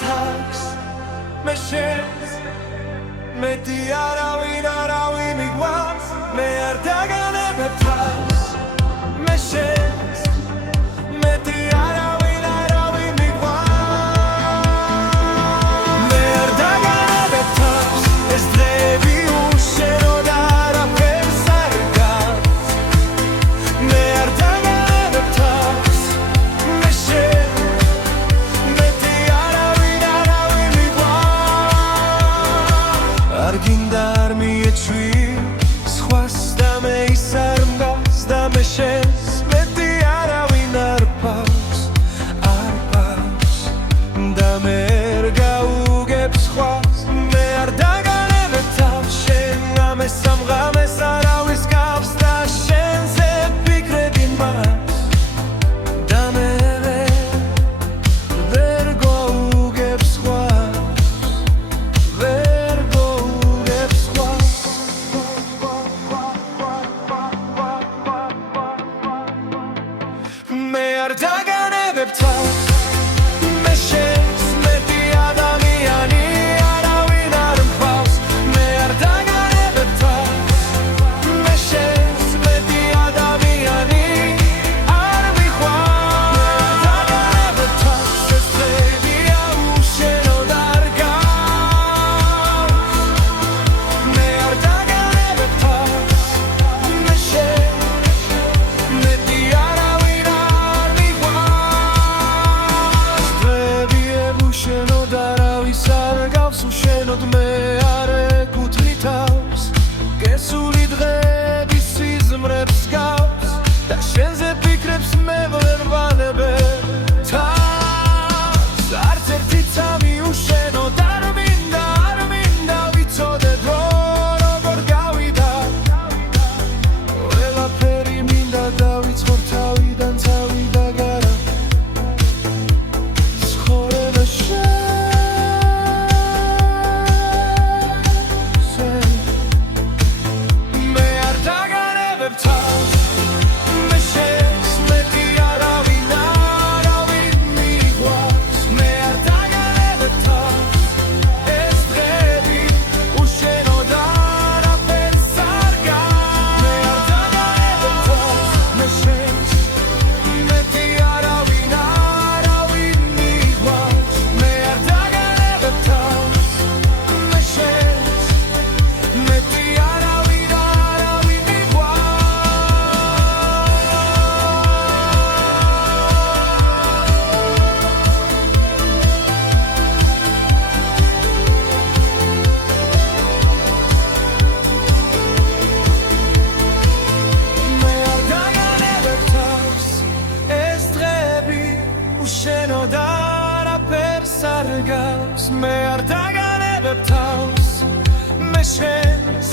თავს მე შენს მეტი არავინ მიგვავს მე არ დაგანებებ თავს მე შენს მეტი არავინ მიგვავს მე არ დაგანებებ თავს ეს დღეები უშენოდ არაფერს არ გავს მე არ დაგანებებ თავს მე შენს მეტი არავინ მიგვავს არ გინდა არ მიეჩვი სხვას და მე ის არ მგავს და მე შენს მეტი არავინ არ პავს და მე არ გაუგებ სხვას მე არ დაგანებებ თავს შენ ამეს ამღამეს არავის გავს და შენზე ფიქრები მას და მე ვერ გაუგებ სხვას ვერ გაუგებ სხვას მე არ დაგანებებ თავს მე შენს მეტი ადამიანი არავინ არ მყავს მე არ დაგანებებ თავს მე შენს მეტი ადამიანი არ მიყვარს მე არ დაგანებებ თავს ეს დღეებია უშენოდ არ გავს მე არ დაგანებებ თავს მე შენს მეტი არავინ არ მიყვარს დღეებია უშენოდ არავის არ გავს უშენოდ მე არ ეკუთვნი თავს გესული დღეების სიზმრებს გავს და შენზე ფიქრებს მე ვერ ვანებებ თავს არც ერთი წამი უშენოდ არ მინდა ვიცოდე დრო როგორ გავიდა ყველაფერი მინდა დავიწყო თავიდან თავი და გარა ცხოვრება მე არ დაგანებებ თავს მე შენს მეტი არავინ მიყვარს მე არ დაგანებებ თავს ეს დღეები უშენოდ არაფერს არ გავს მე არ დაგანებებ თავს მე შენს მეტი არავინ მიყვარს მე არ დაგანებებ თავს მე შენს მეტი არავინ მე არ დაგანებებ თავს ეს დღეები უშენოდ არაფერს არ გავს მე არ დაგანებებ თავს მე შენს